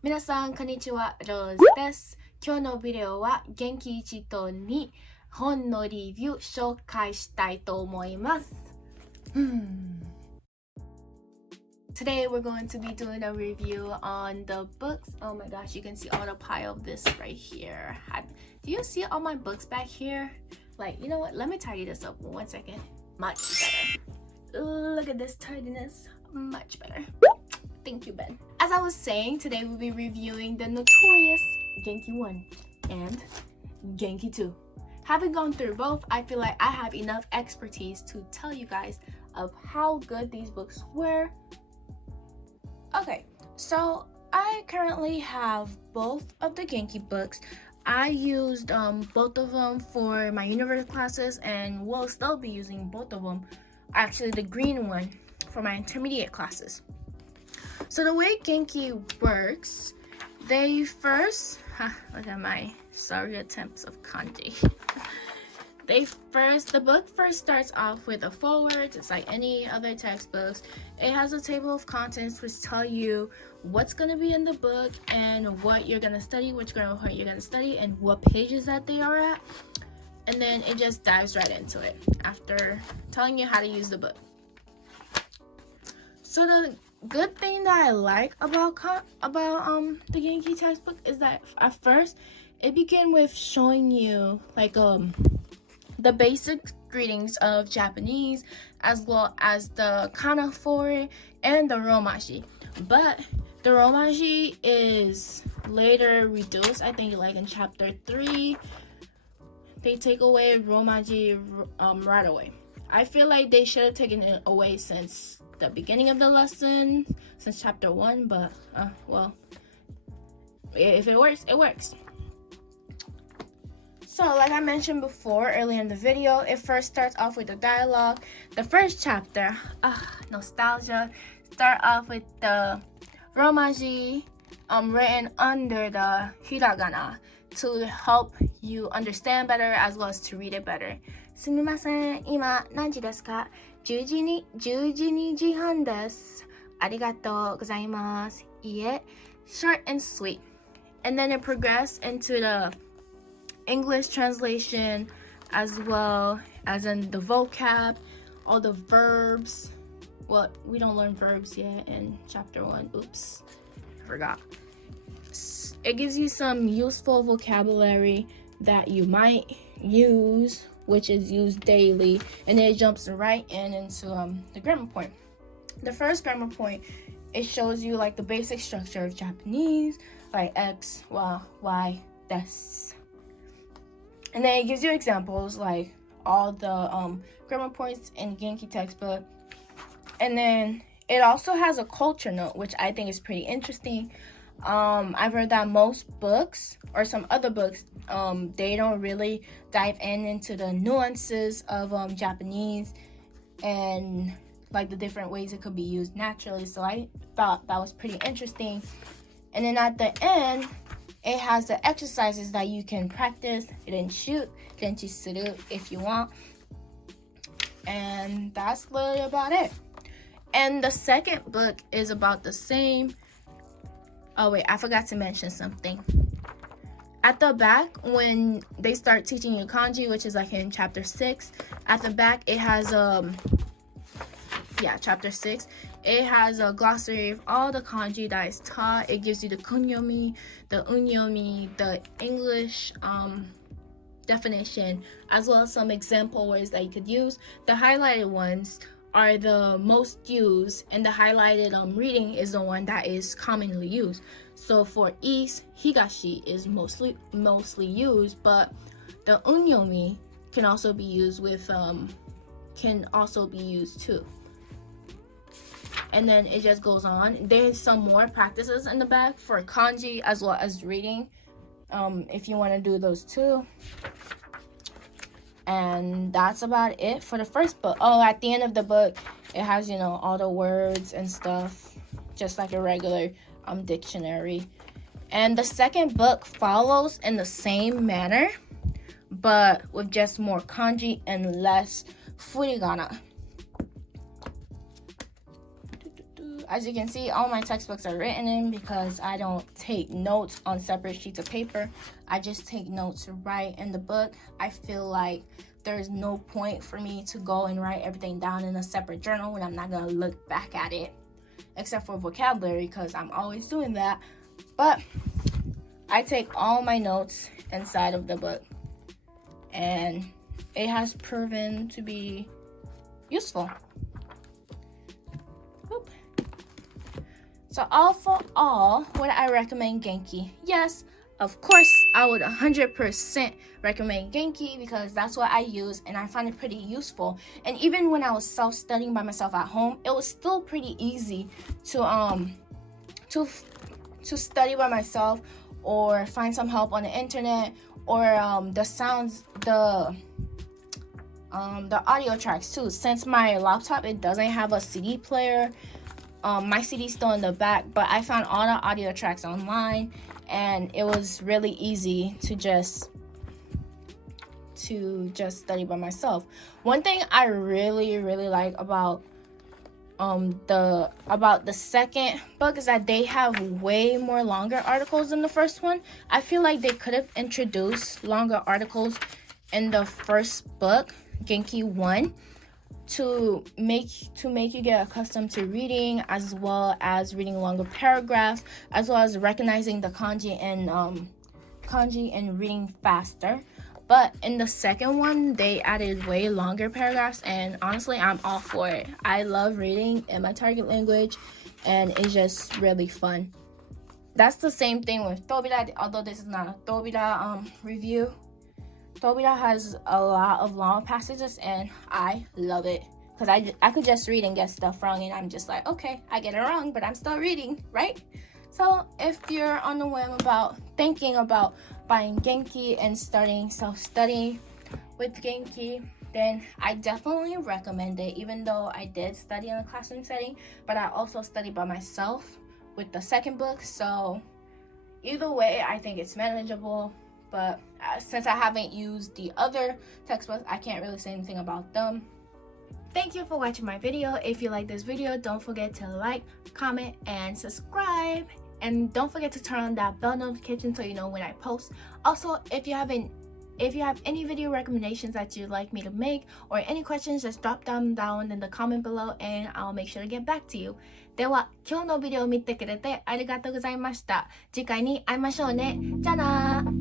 皆さんこんにちは、ローズです。今日のビデオは元気1と2本のリビュー紹介したいと思います。Today we're going to be doing a review on the books. Oh my gosh, you can see all the pile of this right here. Do you see all my books back here? Like, you know what? Let me tidy this up 1 second. Much better. Look at this tidiness. Much better. Thank you, Ben. As I was saying, today we'll be reviewing the notorious Genki 1 and Genki 2. Having gone through both, I feel like I have enough expertise to tell you guys of how good these books were. Okay, so I currently have both of the Genki books. I used both of them for my university classes and will still be using both of them. Actually, the green one for my intermediate classes. So the way Genki works, they first, look at my sorry attempts of kanji. The book first starts off with a foreword, just like any other textbooks. It has a table of contents which tell you what's going to be in the book and what you're going to study, which grammar point you're going to study, and what pages that they are at. And then it just dives right into it after telling you how to use the book. So the good thing that I like about the Genki textbook is that at first it began with showing you like the basic greetings of Japanese, as well as the kana for it and the romaji. But the romaji is later reduced. I think like in chapter 3 they take away romaji right away. I feel like they should have taken it away since the beginning of the lesson, since chapter 1, but well, if it works, it works. So like I mentioned before earlier in the video, it first starts off with the dialogue. The first chapter, nostalgia, start off with the romaji written under the hiragana to help you understand better as well as to read it better. すみません、今何時ですか？12時半です。ありがとうございます。いえ、short and sweet. And then it progressed into the English translation, as well as in the vocab, all the verbs. Well, we don't learn verbs yet in chapter 1. Oops, I forgot. It gives you some useful vocabulary that you might use, which is used daily, and then it jumps right into the grammar point. The first grammar point, it shows you like the basic structure of Japanese, like X, Y, des. And then it gives you examples like all the grammar points in Genki textbook. And then it also has a culture note, which I think is pretty interesting. I've heard that most books or some other books, they don't really dive into the nuances of Japanese and like the different ways it could be used naturally. So I thought that was pretty interesting. And then at the end, it has the exercises that you can practice. Renshu suru if you want. And that's literally about it. And the second book is about the same. Oh wait, I forgot to mention something. At the back, when they start teaching you kanji, which is like in chapter 6, at the back it has chapter 6. It has a glossary of all the kanji that is taught. It gives you the kunyomi, the unyomi, the English definition, as well as some example words that you could use. The highlighted ones are the most used, and the highlighted reading is the one that is commonly used. So for East, Higashi is mostly used, but the unyomi can also be used too. And then it just goes on. There's some more practices in the back for kanji as well as reading, if you want to do those too. And that's about it for the first book. Oh, at the end of the book, it has, all the words and stuff, just like a regular dictionary. And the second book follows in the same manner, but with just more kanji and less furigana. As you can see, all my textbooks are written in because I don't take notes on separate sheets of paper. I just take notes right in the book. I feel like there's no point for me to go and write everything down in a separate journal when I'm not gonna look back at it, except for vocabulary because I'm always doing that. But I take all my notes inside of the book, and it has proven to be useful. Oop. So all for all, would I recommend Genki? Yes, of course, I would 100% recommend Genki because that's what I use and I find it pretty useful. And even when I was self-studying by myself at home, it was still pretty easy to study by myself or find some help on the internet, or the sounds, the audio tracks too. Since my laptop, it doesn't have a CD player, my CD's still in the back, but I found all the audio tracks online, and it was really easy to just study by myself. One thing I really like about the second book is that they have way more longer articles than the first one. I feel like they could have introduced longer articles in the first book, Genki 1, to make you get accustomed to reading, as well as reading longer paragraphs, as well as recognizing the kanji and reading faster. But in the second one, they added way longer paragraphs, and honestly, I'm all for it. I love reading in my target language, and it's just really fun. That's the same thing with Tobira, although this is not a Tobira review. Tobira has a lot of long passages, and I love it. Because I could just read and get stuff wrong, and I'm just like, okay, I get it wrong, but I'm still reading, right? So if you're on the whim about thinking about buying Genki and starting self-study with Genki, then I definitely recommend it, even though I did study in a classroom setting, but I also studied by myself with the second book. So either way, I think it's manageable, but since I haven't used the other textbooks, I can't really say anything about them. Thank you for watching my video. If you like this video, don't forget to like, comment, and subscribe. And don't forget to turn on that bell notification so you know when I post. Also, if you have any video recommendations that you'd like me to make, or any questions, just drop them down in the comment below and I'll make sure to get back to you. では、今日のビデオを見てくれてありがとうございました。次回に会いましょうね。じゃあなー。